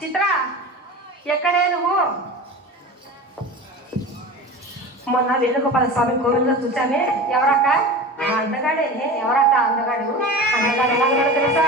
చిత్ర ఎక్కడే నువ్వు? మొన్న వేణుగోపాల స్వామి కోవిల్లో చూచానే. ఎవరక్క? అందగాడే. ఎవరక్క అందగాడు? అందగాడు ఎలా తెలుసా?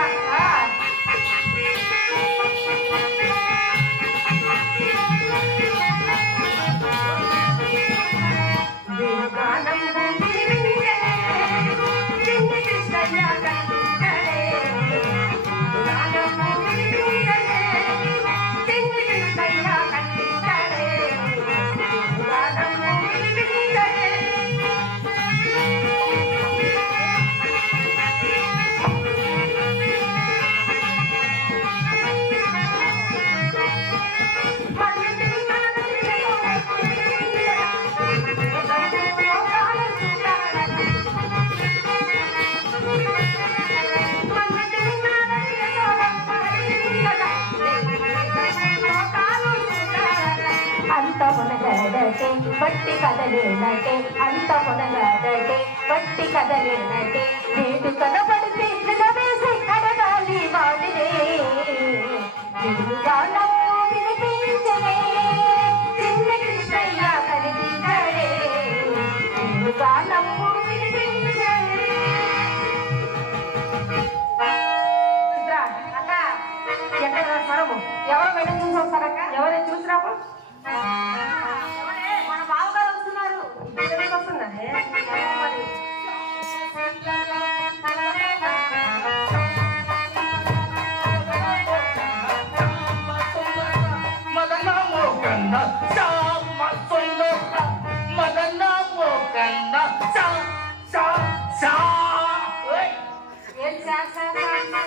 బట్టి కదలేనటే అంత మొదలటే బట్టి కదలేనటే నేడు కనబడితే నిలవేసి కడగాలి వాడినే నిలుగా నమ్ము వినిపించలే చిన్న కృష్ణయ్య కనిపించడే నిలుగా నమ్ము వినిపించలే. అక్క ఎక్కడ స్వరము? ఎవరు వెళ్ళి చూసి వస్తారక్క? ఎవరైనా చూసిరాపు? మన బావగారు వస్తున్నారు. వస్తుందా?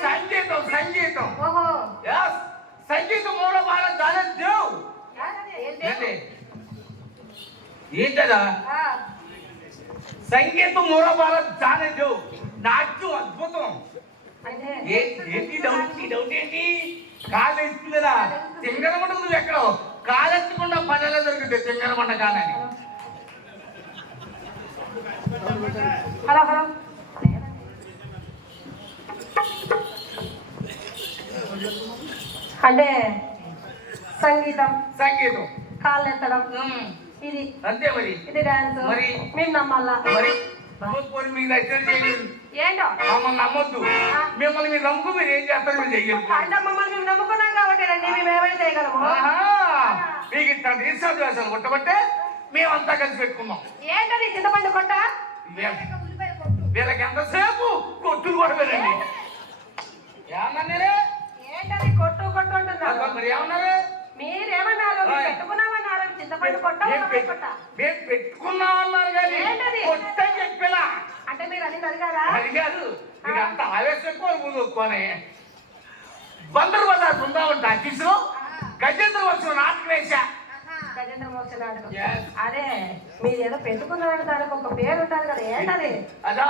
సంగీతం సంగీతం సంగీతం మూడో బాల దేవ్ ఏంటదా? సంగీతం మూడో బాల దేవ్ నాట్యం అద్భుతం. ఏంటి డౌట్? డౌట్ ఏంటి? కాలు ఎత్తులేదా? తింగరమంట నువ్వు ఎక్కడో కాలెత్తకుండా పల్లెలో దొరుకుతుంది తింగరమంట కాలని. హలో హలో అంటే సంగీతం సంగీతం కాళ్ళు ఎత్తడం ఇది అంతే. మరి ఇది డాన్స్. మరి మేము నమ్మాలా? మరి మీకు ఏంటో మమ్మల్ని నమ్మొద్దు. మిమ్మల్ని మీరు నమ్ముకు మీరు ఏం చేస్తారు? మీరు చెయ్యరు. అంటే మమ్మల్ని మేము నమ్ముకున్నాం కాబట్టి మేము ఏమైనా చేయగలము. మీకు ఇంత నిశ్వాసాలు కొట్టబట్టే మేమంతా కలిసి పెట్టుకున్నాం. ఏంటది చింతపండు కొట్ట? వీళ్ళకి ఎంతసేపు కొట్టులు కొట్టలేదండి. ఏమన్నా ఏంటది కొట్టు కొట్టు అంటున్నారు? మరి ఏమన్నారు? మీరేమన్నారు? పెట్టుకున్నామన్నారు. చింతపండు కొట్ట మేము పెట్టుకున్నాం అన్నారు కానీ కొట్టని చెప్పినా అంటే మీరు అని అడిగారా? అది కాదు, నీకు అంత ఆవేశం ఎక్కువ ముందు ఒప్పుకోనే. బందరు బజార్ బృందావన్ టాకీస్లో గజేంద్ర వంశం నాటకం వేశా. గజేంద్ర మోక్ష నాటకం. Yes. అదే మీరు ఏదో పెట్టుకున్నారు, దానికి ఒక పేరు ఉంటుంది కదా, ఏంటది? అదా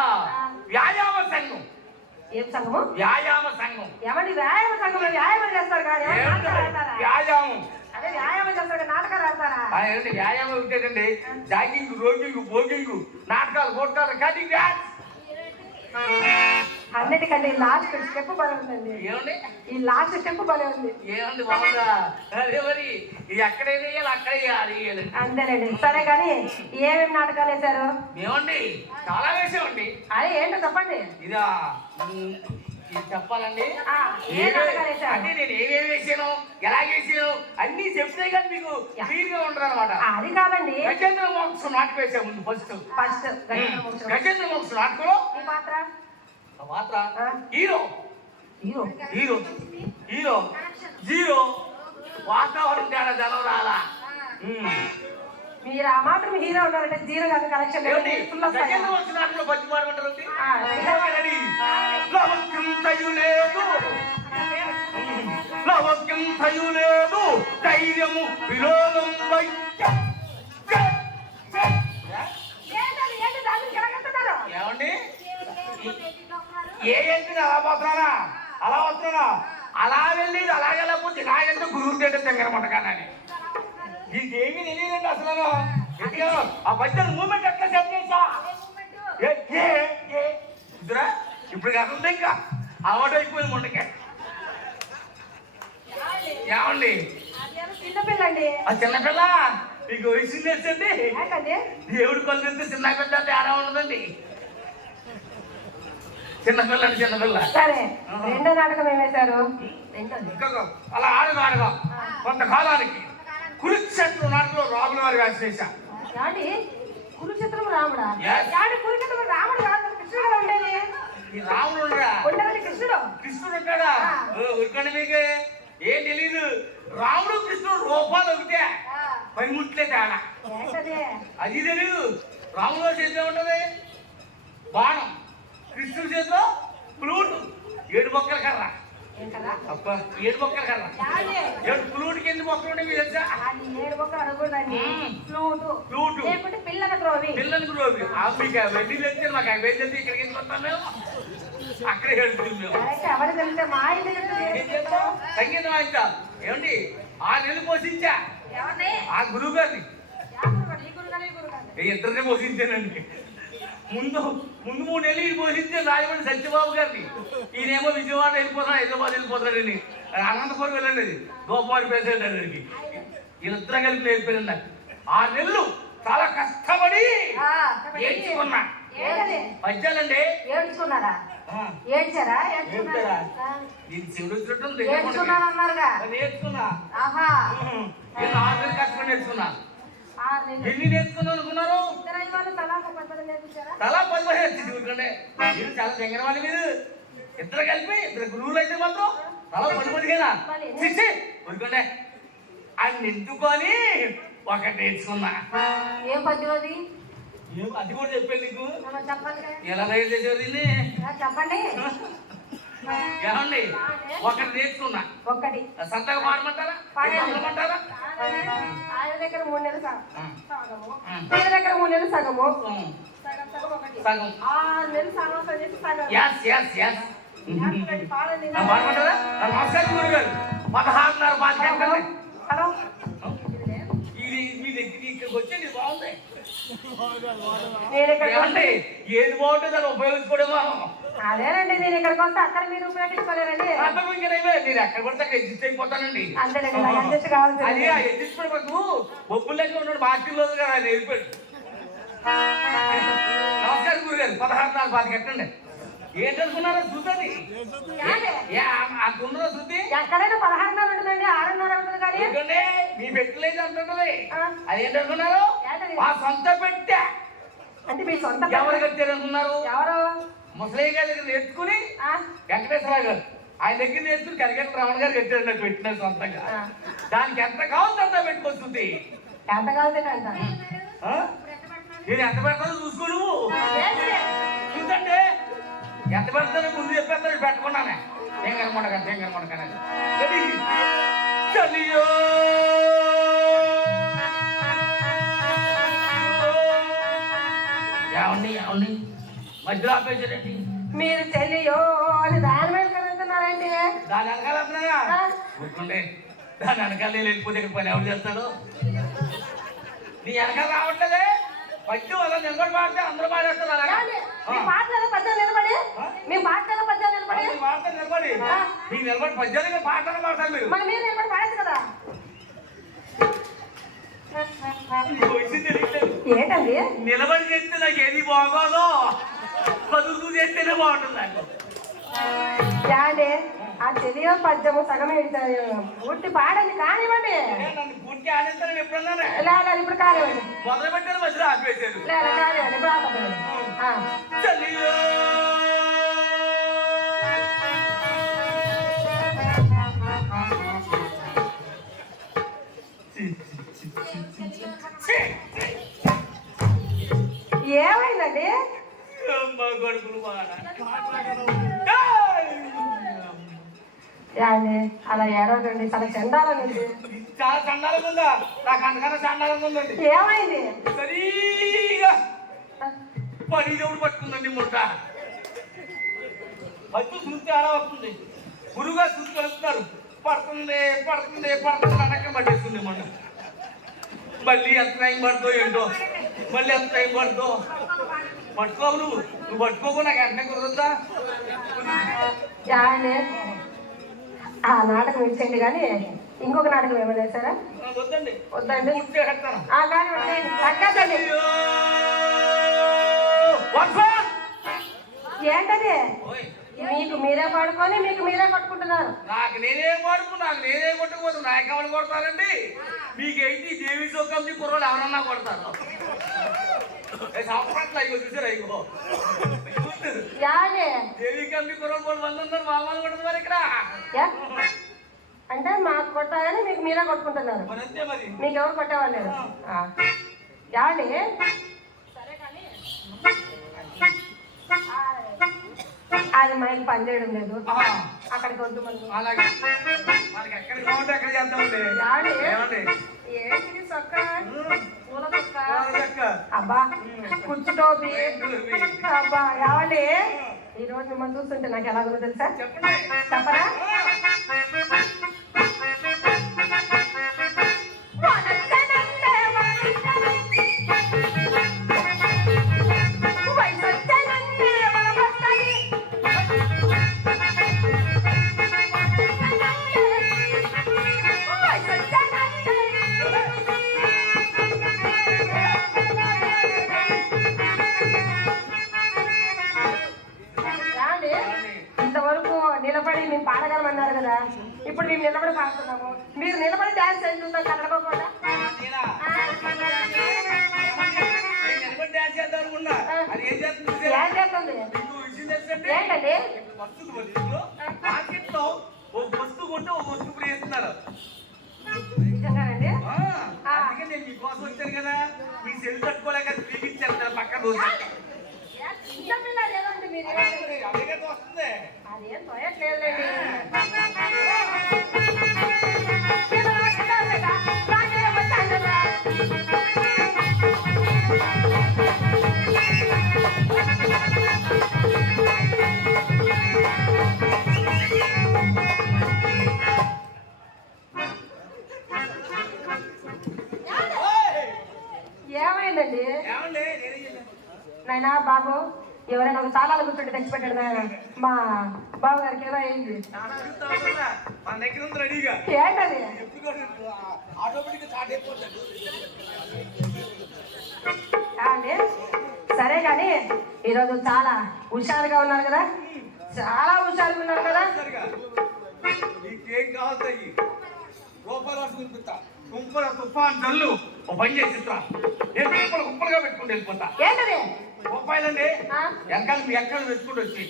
వ్యాయామ సంఘం. ఏం సంఘము? వ్యాయామ సంఘం. ఏమండి వ్యాయామ సంఘంలో వ్యాయామం చేస్తారు కానీ నాటకాలు ఆడతారా? వ్యాయామం. అదే వ్యాయామం చేస్తారు కానీ నాటకాలు ఆడతారా? ఏంటి వ్యాయామం ఉంటేటండి, జాగింగ్, రోగింగ్, బోగింగ్, నాటకాలు, గోట్కాలు, కటింగ్ డాన్స్. అన్నిటికంటే ఈ లాస్ట్ స్టెప్ భలే ఉందండి. ఏమండి ఈ లాస్ట్ స్టెప్ భలే ఉంది. ఏమండి బాగుందా? అదే మరి ఇది ఎక్కడైనా వేయాలి, అక్కడే వేయాలి. అంతేనండి. సరే కానీ ఏమేమి నాటకాలు వేశారు? ఏమండి చాలా వేసామండి. అదే ఏంటో చెప్పండి. ఇదా ఇది చెప్పాలండి. ఏ నాటకాలు వేశారు? అంటే నేను ఏమేమి వేసాను, ఎలా వేసాను అన్ని చెప్తే కానీ మీకు క్లియర్గా ఉండరు అనమాట. అది కాదండి, గజేంద్ర మోక్షం నాటకం వేసా ముందు ఫస్ట్. గజేంద్ర మోక్షం నాటకంలో ఈ పాత్ర పాత్ర hero. Hero hero hero zero. వాతావరణం తేడా జనం రాలా. మీరు ఆ మాత్రం హీరో ఉన్నారంటే జీరో కాక కలెక్షన్ గజేంద్ర మోక్షం నాటకంలో పచ్చి పాడమంటారు. లవక్యం తయులేదు, లవక్యం తయులేదు, ధైర్యము విలోదం ఏమండి ఏంటి అలా పోతున్నారా, అలా వస్తున్నారా, అలా వెళ్ళి అలాగే వెళ్ళకపోతే ఇలాగెళ్తే గురువు తేట తెగరమాట కానీ నీకేమీ తెలియదండి అసలు. ఆ బడ్జెట్ మూమెంట్ ఎట్లా సెట్ చేసా ఇప్పుడు కాకుండా ఇంకా అలవాటు అయిపోయింది మొండకే. ఏమండి చిన్నపిల్లండి. ఆ చిన్నపిల్ల మీకు వయసు తెచ్చండి. దేవుడి కొలు తెస్తే చిన్న పెద్ద తేడా ఉండదండి. చిన్నపిల్ల అండి, చిన్నపిల్ల. సరే రెండో నాటకం ఏం వేశారు? అలా ఆడగా కొంతకాలానికి కురుక్షేత్రం నాటకంలో రాముల వారి వేషం వేశా. కురుక్షేత్రం రాముడా? Yes. కురుక్షేత్రం రాముడు కాదు, కృష్ణుడు ఉండేది. ఈ రాముడు ఉండరా? ఉండేది కృష్ణుడు. కృష్ణుడు ఉంటాడా? ఉరకండి, మీకు ఏం తెలీదు. రాముడు కృష్ణుడు రూపాలు ఒకటే, పనిముట్లే తేడా. అది తెలీదు. రాముడు చేతిలో ఉంటది బాణం, కృష్ణుడి చేతిలో ఫ్లూట్, 7 బొక్కల కర్ర. అప్ప 7 బొక్కల కర్ర. 7 ఫ్లూట్కి ఎన్ని బొక్కలు ఉండే మీరు తెలుసా? 7 బొక్కలు అడగకూడదండి. ఫ్లూట్ లేకుంటే పిల్లల గ్రోవి. పిల్లలకు గ్రోవి. మీకు వెళ్ళి తెచ్చారు, మాకు అవి వెళ్ళి తెచ్చి ఇక్కడికి ఎందుకు వస్తాం మేము? అక్కడే వెళ్తుంది మేము. ఎవరు తెలిస్తే మా ఇంటి సంగీతం వాయిస్తా. ఏమండి 6 నెలలు పోషించా ఆ గురువు గారిని. ఇద్దరిని పోషించానండి. ముందు 3 నెలలు ఈయన పోషించాను రాజమండ్రి సత్యబాబు గారిని. ఈయనేమో విజయవాడ వెళ్ళిపోతాడు, హైదరాబాద్ వెళ్ళిపోతాడని. అనంతపురం వెళ్ళండి, గోపాలి పేసేటానికి. వీళ్ళిద్దరం కలిపి నేర్పారండి నాకు. 6 నెలలు చాలా కష్టపడి ఏడ్చుకున్నా. పద్యాలండి. ఏడ్చుకున్నారా? ఏడ్చారా? దీనికి చెవుడు వచ్చినట్టు ఏడ్చుకున్నారన్నారుగా. నేర్చుకున్నా. 6 నెలలు కష్టపడి నేర్చుకున్నా. 6 నెలలు ఎన్ని నేర్చుకున్నాను అనుకున్నారు? తలా 10 నేర్చింది. ఊరుకంటే మీరు చాలా దగ్గర వాళ్ళు. మీరు ఇద్దరు కలిపి 2 గురువులు అయితే మాత్రం తలా 10 ఊరుకంటే అన్ని ఎందుకొని ఒకటి నేర్చుకున్నా. ఏం పద్యం అది? అది కూడా చెప్పాను నీకు. చెప్పండి. ఎలా తయారు చేసేది దీన్ని చెప్పండి. ఏమండి ఒకటి నేర్చుకున్నా. ఒక్కటి సంతగా పాడమంటారా? పాడమంటారా? ఆయన దగ్గర 3 నెలలు సగము, వీళ్ళ దగ్గర 3 నెలలు సగము, సగం 6 నెలలు సమాసం చేసి సగం. పాడండి. పాడమంటారా? నమస్కారం గురుగారు. 16:30 పాడకండి. హలో, ఇది మీ దగ్గర ఇక్కడికి వచ్చేది బాగుంది. నేను ఇక్కడ ఏమండి ఏది బాగుంటుంది దాన్ని ఉపయోగించుకోవడమా? అదేనండి, నేను ఇక్కడికి వస్తే అక్కడ మీరు ఉపయోగించుకోలేరండి. అర్థం ఇంకనైవే నేను ఎక్కడ పడితే అక్కడ ఎగ్జిస్ట్ అయిపోతానండి. అంతేనండి, నాకు అడ్జస్ట్ కావాలి. అది ఎగ్జిస్ట్ పడిపోతూ బొబ్బులు లెక్క ఉన్నాడు మార్కెట్లో కదా ఆయన వెళ్ళిపోయాడు. నమస్కారం గురుగారు. 16:30 పాతికెట్టండి. ఏంటనుకున్నారో చూద్దండి. అంటున్నారో చూద్ది. ఎక్కడైనా 16:30 ఉంటుందండి, 6:30 ఉంటుంది కానీ. ఎందుకంటే మీ పెట్టలేదు అంటున్నది. అదేంటనుకున్నారు? మా సొంత పెట్టే. అంటే మీ సొంత ఎవరు కట్టారు అనుకున్నారు? ఎవరు? ముసలయ్య గారి దగ్గర నేర్చుకుని వెంకటేశ్వరరావు గారు ఆయన దగ్గర నేర్చుకుని కరిగట్ట రమణ గారు కట్టారు నాకు పెట్టినది సొంతంగా. దానికి ఎంత కావాలి అంతా పెట్టుకొస్తుంది. ఎంత కావాలి అంట నేను ఎంత పెడతానో చూసుకో. నువ్వు ఎంత పెడతానో ముందు చెప్పేస్తాను పెట్టుకున్నానే తెంగర ముడక చలియో ఏమండి మధ్యలో ఆపేసారండి మీరు చెల్లియో అని దాని మీద కలుగుతున్నారండి. దాని వెనకాల ఊరుకుండే దాని వెనకాల నేను వెళ్ళిపోతే ఇక్కడ పని ఎవరు చేస్తాడు నీ వెనకాల రావట్లేదే పద్యం అలా నిలబడి పాడితే అందరూ పాడేస్తారు అలాగా పాటలు పద్యాలు నిలబడి మేము పాటలు పద్యాలు నిలబడి నిలబడి మీకు నిలబడి పద్యాలు పాటలు పాడతారు మీరు మరి మీరు నిలబడి పాడచ్చు కదా. ఏంటండి నిలబడి చేస్తే నాకు ఏది బాగోదో చదువుతూ చేస్తేనే బాగుంటుంది నాకు అండి. ఆ చెలియో పద్యము సగం పూర్తి పాడండి కానివ్వండి. నన్ను పూర్తి ఆనందం ఎప్పుడన్నా లేదు ఇప్పుడు కానివ్వండి. మొదలు పెట్టారు మధ్యలో ఆపేశారు లేదు కానివ్వండి ఇప్పుడు ఆపండి. చలియో ఏమైందండి? కొడుకులు అలా ఏడవకండి, చాలా చండాలండి. చాలా చండాలంగా ఉందా? నాకు అంతకన్నా చండాలంగా ఉందండి. ఏమైంది? సరిగా పని దేవుడు పట్టుకుందండి ముట్ట అచ్చు చూస్తే అలా వస్తుంది గురువుగా చూసి కలుపుతున్నారు పడుతుంది పడుతుంది పడుతుంది అనక పట్టేస్తుంది మొన్న మళ్ళీ ఎంత టైం పడుతుందో ఏంటో మళ్ళీ ఎంత టైం పడుతుందో పట్టుకోవు నువ్వు పట్టుకోకు నాకు వెంటనే కుదరద్దా ఆ నాటకం ఇచ్చేయండి కానీ ఇంకొక నాటకం ఏమైనా వేసారా? వద్దండి వద్దండి కానీ తగ్గదండి. ఏంటది? మీకు మీరే పడుకొని మీకు మీరే కొట్టుకుంటున్నారు. నాకు నేనే పడుకు నాకు నేనే కొట్టుకోదు నాకు ఎవరు కొడతారండి మీకేంటి దేవి చౌకం కుర్రోలు ఎవరన్నా కొడతారు దేవి కమ్మి కుర్రోలు 3 మంది ఉన్నారు మామూలు కొడుతున్నారు ఇక్కడ అంటే మాకు కొట్టాలని మీకు మీరే కొట్టుకుంటున్నారు. అంతే మరి మీకు ఎవరు కొట్టేవాళ్ళు యావండి. అది మైక్ పనిచేయడం లేదు అక్కడికి వద్దు ఏంటి సొక్క పూల సొక్క అబ్బా కుచ్చు టోపీ అబ్బా యావండి. ఈ రోజు మిమ్మల్ని చూస్తుంటే నాకు ఎలాగో తెలుసా చెప్పరా? నిలబడి మేము పాడగలమన్నారు కదా, ఇప్పుడు మేము నిలబడి పాడుతున్నాము. మీరు నిలబడి డాన్స్ చేస్తుంటాం కదలకోకుండా. ఏం చేస్తుంది? ఏంటండి? నిజంగానండి? నేను మీకోసం వచ్చాను కదా మీ సెల్ తట్టుకోలేక పీకిచ్చాను పక్కన వస్తుంది అదేం తోయట్లేదులేండి. ఏమైందండి? నాయనా బాబు ఎవరైనా ఒక తాళాలు గుర్తుంటే తెచ్చిపెట్టాడు నాయన. మా బాబు గారికి ఏదో అయింది. ఏంటది? సరే కానీ ఈరోజు చాలా హుషారుగా ఉన్నారు కదా, చాలా హుషారుగా ఉన్నారు కదా. నీకేం కావాలి తుఫాన్ జల్లు ఓ పని చేసిస్తా నేను కుప్పలుగా పెట్టుకుంటూ వెళ్ళిపోతా. ఏంటది? రూపాయలండి ఎక్కలు మీ ఎక్కలు పెట్టుకుంటూ వచ్చి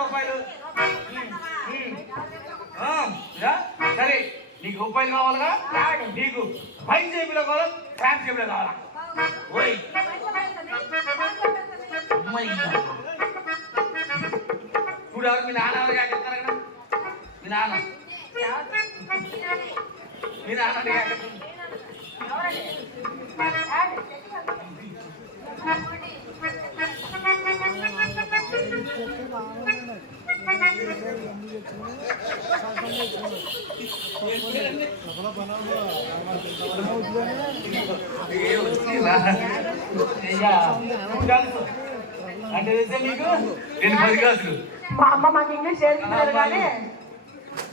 రూపాయలు సరే నీకు రూపాయలు కావాలిగా నీకు పైన జేబులో కావాలా ఫ్యాన్ జేబులో కావాలా? ఇప్పుడు ఎవరు మీ నాన్న ఎవరు కాకెత్తారు అక్కడ మీ నాన్న మీ నాన్న కాకెత్తారు అంటే మీకు 10 కాసులు మా అమ్మ మాకు ఇంగ్లీష్ నేర్పించారు కానీ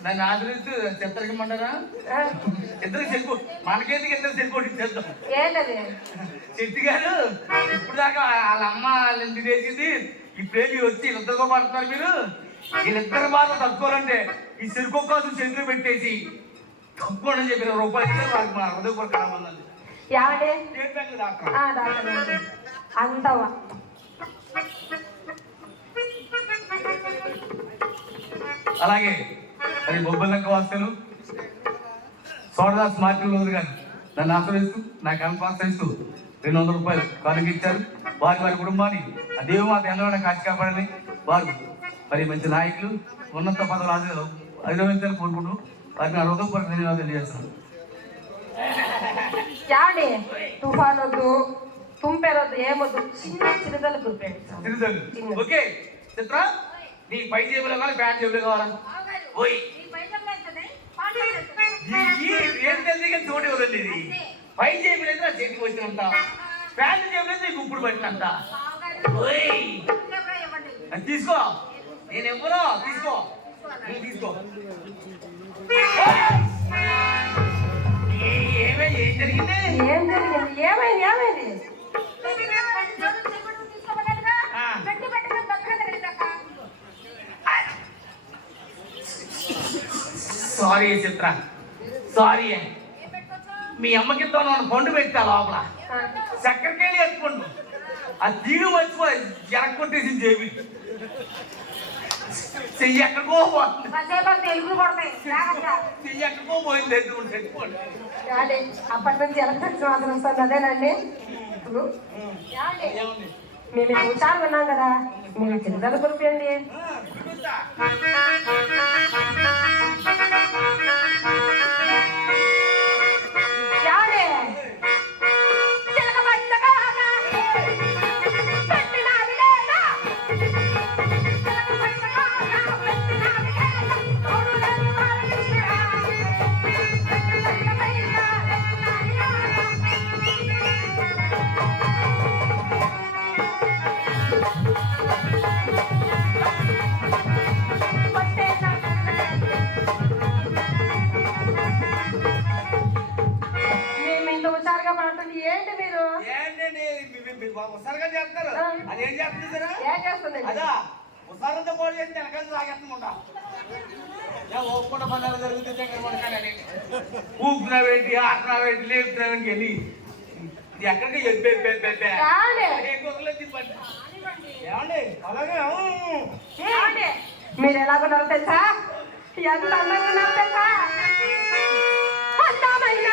దాన్ని ఆదరిస్తూ చెత్తరకమంటారా ఇద్దరు చెరుకు మనకేందుకు ఇద్దరు చెరుకు చేద్దాం ఏంటది చెట్టు గారు ఇప్పుడు దాకా వాళ్ళ అమ్మ వాళ్ళ ఇంటికి వేసింది ఇప్పుడే మీరు వచ్చి ఇద్దరితో పడుతున్నారు మీరు వీళ్ళిద్దరు బాధ తట్టుకోవాలంటే ఈ చెరుకు కాసు చేతిలో పెట్టేసి తక్కువని చెప్పి 20 రూపాయలు ఇస్తే వాళ్ళకి మన హృదయ కొరకు కనబడింది యావండి స్టేట్ బ్యాంక్ డాక్టర్ అంతవా అలాగే మరి బొబ్బలంక వాస్తలు సోడదాస్ మార్టిన్ రోజు గారు నన్ను ఆశ్రయిస్తూ నాకు అనుపాసరిస్తూ 200 రూపాయలు కానుక ఇచ్చారు వారి కుటుంబాన్ని ఆ దేవమాత ఎందరో కాచి కాపాడని వారు మరి మంచి నాయకులు ఉన్నత పదవులు అధిరోహించాలని కోరుకుంటూ వారిని ఆ హృదయపూర్వక ధన్యవాదాలు తెలియజేస్తాను. యావండి తుఫాన్ వద్దు తుంపెరొద్దు ఏమొద్దు చిన్నదలు కురిపేయండి ఓకే చిత్ర నీ పై జేబులో కావాలి ప్యాంట్ జేబులో కావాలా ఓయ్ ఏం తెలిసి చోటు ఇవ్వదండి ఇది పై జేబులు అయితే నా చేతికి వచ్చినంత ప్యాంట్ జేబులు అయితే నీకు ఇప్పుడు పట్టినంత ఓయ్ అది తీసుకో నేను ఇవ్వను తీసుకో నువ్వు తీసుకో ఏం జరిగింది ఏమైంది సారీ చిత్ర సారీ మీ అమ్మకితో నన్ను పండు పెట్టా లోపల చక్కెరకేళి ఎత్తుకుంటు ఆ తీరు మర్చిపోయి జరగొట్టేసి జేబి చెయ్యి ఎక్కడికో పోతుంది చెయ్యి ఎక్కడికో పోయింది ఎత్తుకోండి అప్పటి నుంచి ఎలక్ట్రిక్ వాసన వస్తుంది అదేనండి మేము హుషారు ఉన్నాం కదా మీరు చిన్నదలు కురిపియండి ఏంటి మీరు ఉసారుగా చేస్తారు అదేం చేస్తుంది అదా ఉసారంతో పోటీ చేసి వెనకాల లాగేస్తుంటా ఒప్పుకుంటే పనులు జరుగుతుంది ఊపుతున్నావేంటి ఆడుతున్నావేంటి లేపుతున్నావేంటి వెళ్ళి ఇది ఎక్కడికి ఏమండి అలాగే మీరు ఎలాగున్నారో తెలుసా ఎంత అందంగా ఉన్నారో తెలుసా అందమైన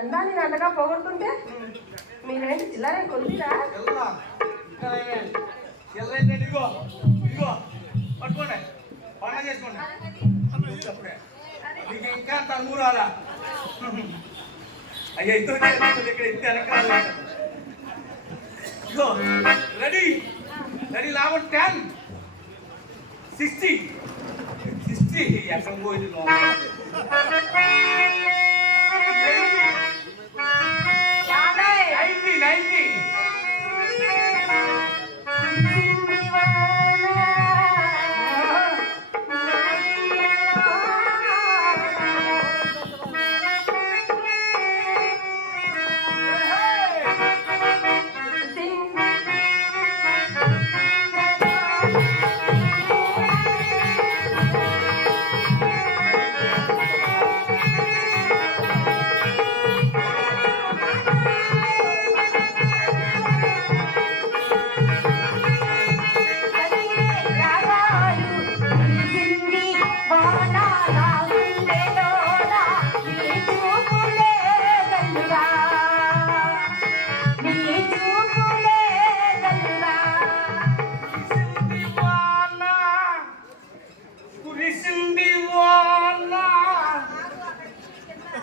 అందాన్ని అంతగా పొగుడుతుంటే మీరేంటి చిల్లరే కొద్దిగా పట్టుకోండి పండుగ చేసుకోండి ఇంకా తనురాలా అయ్యా ఇద్దరు ఇక్కడ ఇంటి వెనకాల ఇగో రెడీ రెడీ లాభం 10 60 60 ఎక్కడ పోయింది యాభై 90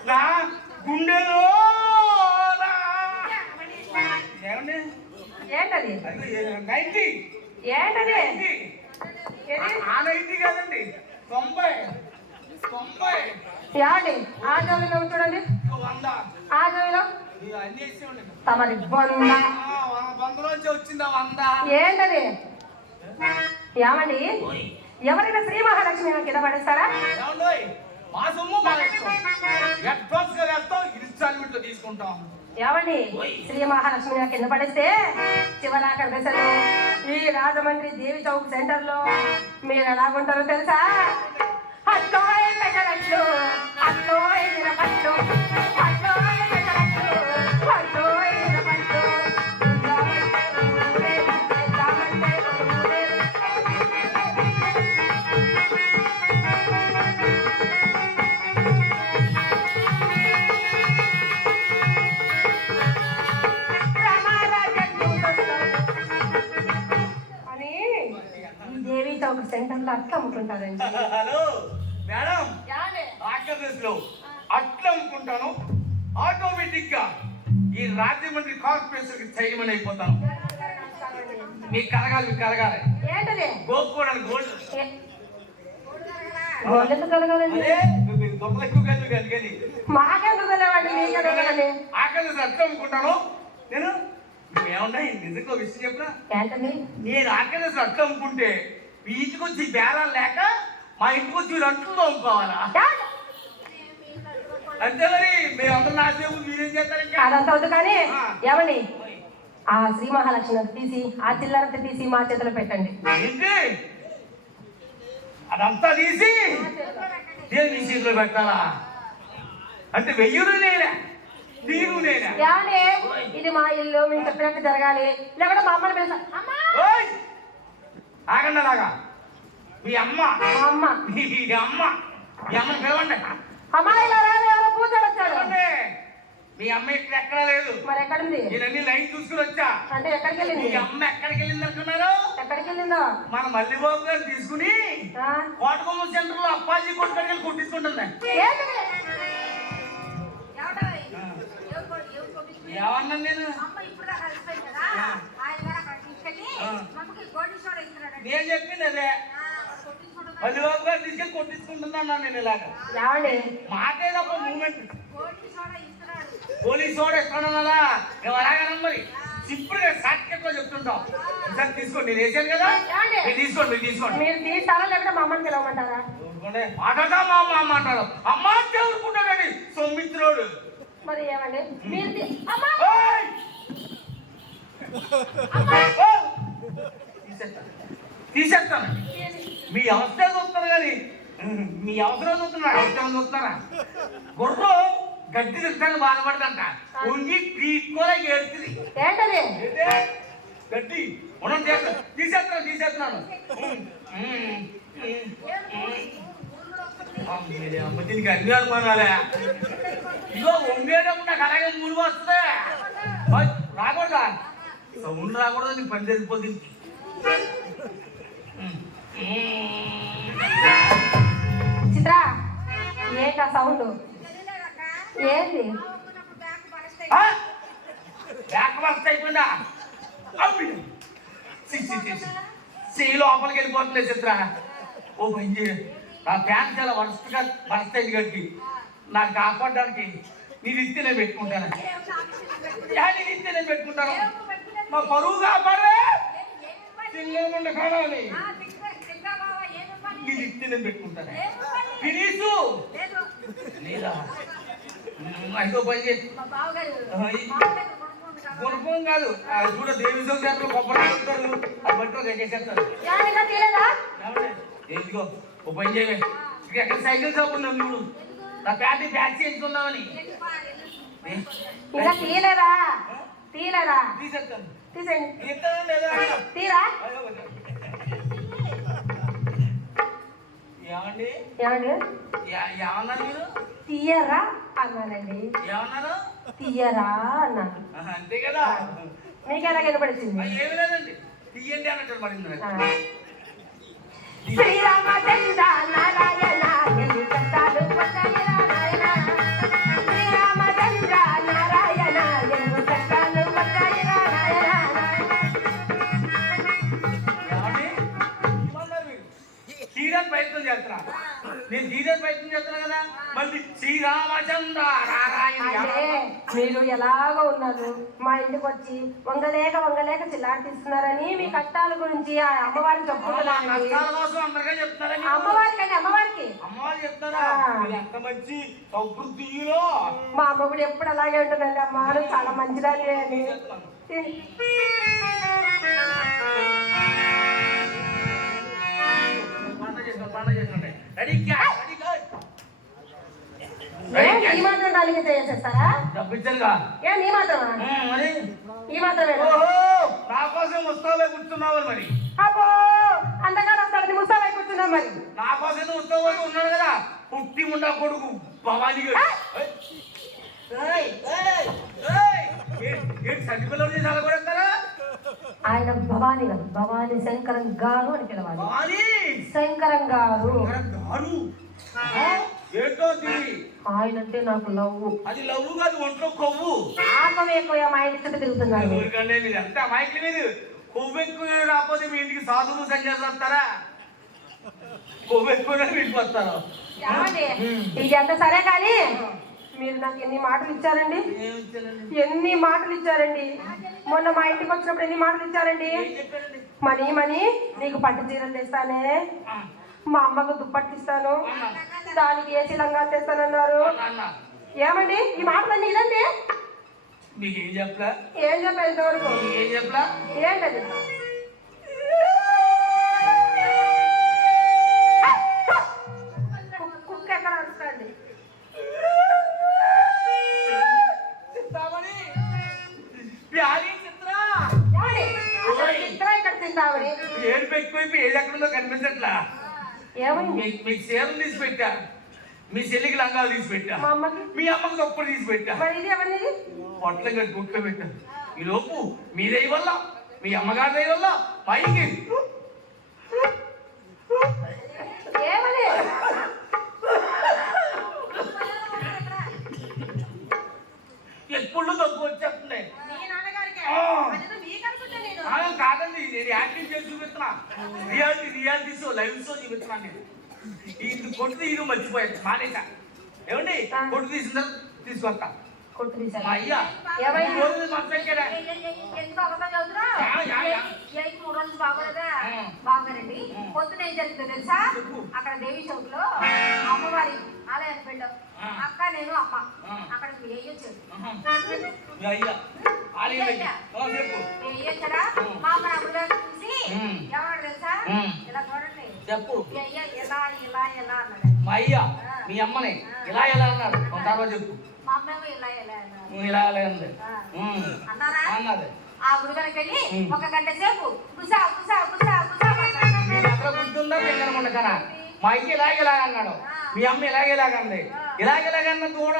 నా గుండెలో ఏమండి ఏంటది 90 ఏంటది 90 కాదండి 90 ఏమండి ఆ జోలిలో చూడండి 100 ఆ జోలిలో అన్ని వేసేవాడి తమరి బొంద 100 నుంచి వచ్చిందా 100 ఏంటది ఏమండి ఎవరైనా శ్రీ మహాలక్ష్మి కింద పడేస్తారా ఏమండోయ్ మా సొమ్ము మా ఇష్టం అడ్వాన్స్ గా వేస్తాం ఇన్స్టాల్మెంట్ లో తీసుకుంటాం ఏమండి శ్రీ మహాలక్ష్మి కింద పడేస్తే చివరాఖరి దశలో ఈ రాజమండ్రి దేవి చౌక్ సెంటర్ లో మీరు ఎలాగుంటారో తెలుసా అట్లోయ్ పెసరట్లు అట్లోయ్ మిరపట్లు అట్లోయ్ పెసరట్లు అట్లోయ్ మిరపట్లు అని దేవి చౌక్ సెంటర్ లో అట్లా అమ్ముకుంటారండి హలో మేడం ఆంధ్రప్రదేశ్ లో అట్లా అమ్ముకుంటాను ఆటోమేటిక్ గా ఈ రాజమండ్రి కార్పొరేషన్ కి చైర్మన్ అయిపోతాను మీకు కలగాలి ఏంటది గోపుకోవడానికి గోల్డ్ గోల్డ్ ఎందుకు కలగాలండి అదే దొంగలు ఎక్కువ కానీ మాకెందుకు తెలియవండి మీకు కలగాలని ఆకలి అట్లా అమ్ముకుంటాను నేను ఏమన్నా నిజంగా విషయం చెప్పినా ఏంటది నేను ఆకలి అట్లా అమ్ముకుంటే మీ ఇంటికి వచ్చి బేరాలు లేక మా ఇంటికి వచ్చి మీరు అంట్లు అమ్ముకోవాలా అంతే మరి మేమందరూ నా సేపు మీరేం చేస్తారు ఇంకా అదంతా వద్దు కానీ ఏమండి ఆ శ్రీ మహాలక్ష్మి తీసి ఆ చిల్లరంతా తీసి మా చేతిలో పెట్టండి ఏంటి అదంతా తీసి దేని చేతిలో పెట్టాలా అంటే వెయ్యూరు నేనే నీరు నేనే ఏమండి ఇది మా ఇల్లు మేము చెప్పినట్టు జరగాలి లేకపోతే మా అమ్మని పిలుస్తా అమ్మా ఓయ్! ఆగండి అలాగా మీ అమ్మ మా అమ్మ మీ అమ్మని పిలవండి అమ్మాయి ఇలా రాదు, ఎవరో పూజలు వచ్చాడు పిలవండి. మీ అమ్మ ఇక్కడ ఎక్కడా లేదు మరి ఎక్కడుంది నేనన్నీ లైన్ చూసుకుని వచ్చా అంటే ఎక్కడికి వెళ్ళింది మీ అమ్మ ఎక్కడికి వెళ్ళింది అనుకున్నారు ఎక్కడికి వెళ్ళిందో మన మల్లిబాబు గారు తీసుకుని ఆ? కోటకొమ్మ సెంటర్ లో అప్పాజీ కొట్టుకొని వెళ్ళి కొట్టించుకుంటుంది ఏంటిది? ఏమన్నా నేను నేను చెప్పింది అదే మల్లిబాబు గారు తీసుకెళ్ళి కొట్టించుకుంటున్నాను నేను ఇలాగా ఏమండి మాటే తప్ప మూమెంట్ పోలీసు వాడు ఎక్కడన్నా మేము అలాగేనా మరి సింపుల్ గా షార్ట్కట్ లో చెప్తుంటాం సార్ తీసుకోండి నేను వేసాను కదా ఏమండి? మీరు తీసుకోండి మీరు తీస్తారా లేకపోతే మా అమ్మని పిలవమంటారా మాటగా మా అమ్మ అంటారు అమ్మ అంటే ఊరుకుంటాడని సొమ్మిత్రుడు మరి ఏమండి మీరు అమ్మా తీసేస్తాను మీ అవసరం చూస్తారు కానీ మీ అవసరం చూస్తున్నారు అవసరం చూస్తున్నారా గుర్రం గడ్డి తింటాను బాధపడదంట ఉంగి పీక్కోలే ఏడుతుంది ఏంటది గడ్డి మనం తీసేస్తున్నాను అమ్మ దీనికి అన్ని అనుమానాలే ఇగో వంగేటప్పుడు నాకు అలాగే మూడు వస్తుంది రాకూడదా సౌండ్ రాకూడదు నీ పని తెలిసిపోతుంది చిత్ర ఏంటి ఆ సౌండ్ ఏంటి బ్రేక్ఫాస్ట్ అయిపోయిందా లోపలికి వెళ్ళిపోతుంది చిత్ర. ఓ పని చేయ, నా ప్యాంట్ చాలా వరుసగా వరుస్తాయి కట్టి నాకు కాపాడడానికి నీది ఇస్తే నేను పెట్టుకుంటాను. నీది ఇస్తే నేను పెట్టుకుంటాను. మా పరువు కాపాడే సింగముండ కావాలి. నీది ఇస్తే నేను పెట్టుకుంటాను. ఫినీసు లేదా ఐదో పని చేసి గుణపం కాదు చూడ దేవి సంవత్సరాలు కొబ్బరి చెప్తారు. అది బట్టి కట్టేసేస్తారు. ఏంటిగో ఓ పని చేయవే, ఎక్కడ సైకిల్ షాప్ ఉన్నావు నువ్వు, నా ప్యాంట్ ప్యాక్ చేసుకున్నావని ఇంకా తీయలేదా? తీయలేదా? తీసేస్తాను. తీసేయండి. లేదా తీరా ఏమండి ఏమండి ఏమన్నారు మీరు? తీయరా అన్నానండి. ఏమన్నారు? తీయరా అన్నాను. అంతే కదా. మీకు ఎలా కనపడిచింది? ఏమి లేదండి, తీయండి అన్నట్టు పడింది. శ్రీరామచంద్ర నారాయణ ఎన్ని కష్టాలు పొందయిరా నాయన. శ్రీరామచంద్ర నారాయణ ఎన్ని కష్టాలు పొందయిరా నాయన. తీయడానికి ప్రయత్నం చేస్తున్నా, నేను తీయడానికి ప్రయత్నం చేస్తున్నా కదా, మళ్ళీ శ్రీరామచంద్ర నారాయణ. మీరు ఎలాగో ఉన్నారు, మా ఇంటికి వచ్చి వంగలేక వంగలేక చిల్లాడిస్తున్నారని మీ కష్టాల గురించి ఆ అమ్మవారిని చెప్పుకుంటున్నాను. అమ్మవారికి అండి, అమ్మవారికి. అమ్మవారు చెప్తారా? ఎంత మంచి సమృద్ధిలో మా అమ్మ కూడా ఎప్పుడు అలాగే ఉంటుందండి. అమ్మ చాలా మంచిదాన్ని అని. ఈ మాత్రం దానికి చేసేస్తారా? తప్పించరుగా. ఏ నీ మాత్రమా? మరి ఈ మాత్రమే. నా కోసం ముస్తాబై కూర్చున్నావు మరి. అబ్బో అంతగానే వస్తాడు ముస్తాబై కూర్చున్నావు మరి. నా కోసం ముస్తాబై ఉన్నాడు కదా, పుట్టి ఉండ కొడుకు భవానీ సర్టిఫికెట్ చాలా కూడా. ఆయన భవానీ గారు, భవానీ శంకరం గారు అని పిలవాలి. భవానీ శంకరం గారు. ఆయన అంటే నాకు లవ్వు. అది లవ్వు కాదు, ఒంట్లో కొవ్వు. ఆపం ఎక్కువ మా ఇంటి చుట్టూ తిరుగుతున్నారు. అంతే అమాయకులు మీరు. కొవ్వు ఎక్కువ రాకపోతే మీ ఇంటికి సాధువులు సన్యాసం వస్తారా? కొవ్వు ఎక్కువ ఇంటికి వస్తారు. ఇది అంత సరే కానీ మీరు నాకు ఎన్ని మాటలు ఇచ్చారండి, ఎన్ని మాటలు ఇచ్చారండి. మొన్న మా ఇంటికి వచ్చినప్పుడు ఎన్ని మాటలు ఇచ్చారండి. మనీ మనీ నీకు పట్టు చీరలు తెస్తానే, మా అమ్మకు దుప్పట్లు ఇస్తాను, దానికి ఏసీ లంగా తెస్తానన్నారు. ఏమండి ఈ మాటలన్నీ ఇదండి? మీకేం చెప్పలా? ఏం చెప్పా ఇంతవరకు? ఏం చెప్పలా? ఏంటది? కుక్క ఎక్కడ అరుస్తాండి? ఏడుపు ఎక్కువైపోయి ఏది ఎక్కడుందో కనిపించట్లా. మీకు చీరలు తీసి పెట్టా, మీ చెల్లికి లంగాలు తీసి పెట్టా, మీ అమ్మకి తప్పుడు తీసి పెట్టా, పొట్ల గట్టి గుట్లో పెట్టా. ఈ లోపు మీ దయ వల్ల, మీ అమ్మగారి దయ వల్ల పైకి ఎప్పుడు తక్కువ వచ్చేస్తున్నాయి. కాదండి, నేను యాక్టింగ్ చేసి చూపిస్తున్నా. రియాలిటీ షో, లైవ్ షో చూపిస్తున్నా. నేను ఇది కొట్టు ఇది మర్చిపోయాను, మానేసా. ఏమండి కొట్టు తీసిన తీసుకొస్తా. మా అయ్యా బాగారండి. పొద్దున ఏం జరుగుతుంది తెలుసా? అక్కడ దేవి చౌక్ లో అమ్మవారి ఆలయాన్ని పెట్టాం. అక్క నేను అమ్మ అక్కడ వేయొచ్చాడు. వేయొచ్చడా? మా అమ్మ నా చూసి ఎవరు తెలుసా? ఇలా చూడండి చెప్పు. ఎలా ఎలా ఎలా అన్నాడు. మా అయ్యా మీ అమ్మని ఇలా ఎలా అన్నాడు తర్వాత చెప్పు. మా అమ్మ ఇలా ఎలా ఇలా ఎలా అంది అన్నారా? అన్నది. ఆ గుడిగడికి వెళ్ళి 1 గంట సేపు కుసా కుసా కుసా కుసా గుర్తుందా? తెంగనముండకనా మా అయ్య ఇలాగెలా అన్నాడు, మీ అమ్మ ఇలాగెలాగంది. ఇలాగెలాగన్న దూడ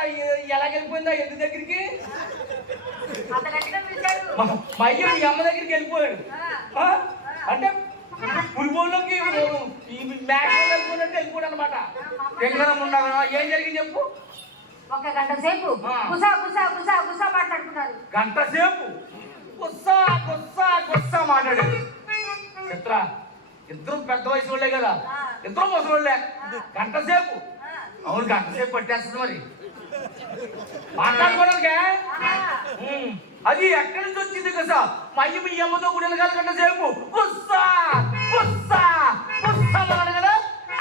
ఎలాగెళ్ళిపోయిందా ఎద్దు దగ్గరికి? మా అయ్య మీ అమ్మ దగ్గరికి వెళ్ళిపోయాడు. అంటే పులిపోలోకి ఈ మ్యాచ్ వెళ్ళిపోయినట్టు వెళ్ళిపోయాడు అనమాట. తెంగనముండ ఏం జరిగింది చెప్పు. ఒక గంట సేపు గుసా గుసా గుసా గుసా మాట్లాడుకున్నారు. గంట సేపు గుస్సా గుస్సా గుస్సా మాట్లాడేది. చిత్ర ఇద్దరు పెద్ద వయసు వాళ్ళే కదా, ఇద్దరు ముసలోళ్ళే. గంట సేపు, అవును గంట సేపు పట్టేస్తుంది మరి మాట్లాడుకోవడానికి. అది ఎక్కడి నుంచి వచ్చింది కదా, మయ్య మీ అమ్మతో గుడి గంట సేపు గుస్సా గుస్సా గుస్సా మాట్లాడు కదా,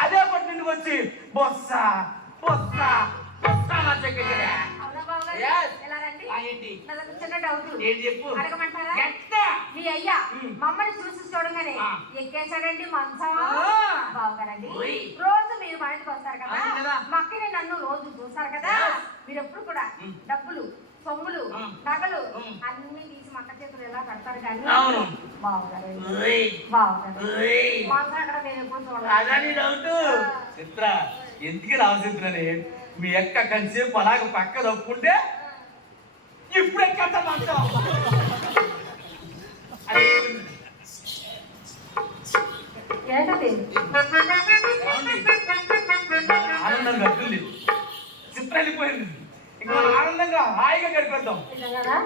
అదే పట్టి నుండి వచ్చి బొస్సా బొస్సా బొస్సా మాట్లాడే. అవునా బావగారు? Yes. ఎలా రండి? ఏంటి నా దగ్గర చిన్న డౌట్. ఏంటి చెప్పు. అడగమంటారా? ఎట్లా? మీ అయ్యా మమ్మల్ని చూసి చూడగానే ఎక్కేశాడండి మంచం. బావగారండి, రోజు మీరు మా ఇంటికి వస్తారు కదా, మక్కని నన్ను రోజు చూస్తారు కదా, మీరు ఎప్పుడు కూడా డబ్బులు సొమ్ములు నగలు అన్ని తీసి మక్క చేతులు ఎలా కడతారు కానీ బావగారండి మంచం అక్కడ నేను ఎప్పుడు చూడాలి. చిత్ర ఎందుకు రావు చిత్రని మీ అక్క కంసేపు అలాగ పక్క తప్పుకుంటే ఇప్పుడు ఎక్కడ మంచం ఏంటది? ఆనందంగా గడుపుంది. చిత్ర వెళ్ళిపోయింది. ఇంకా ఆనందంగా హాయిగా గడిపేద్దాం. నిజంగానా?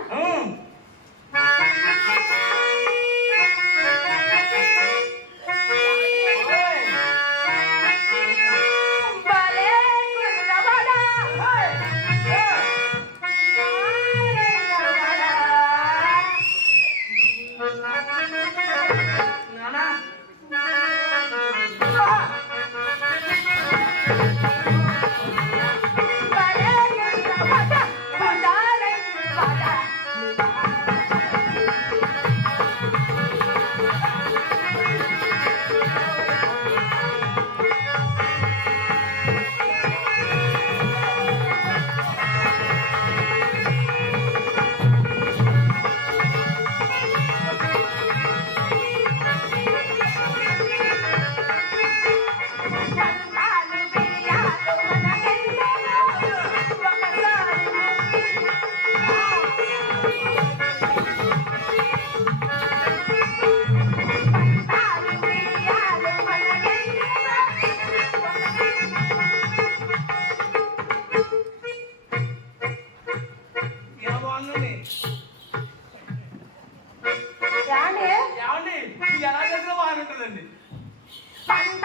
ఏమండి ఇది ఎలా చేసినా బాగుంటుందండి. పంట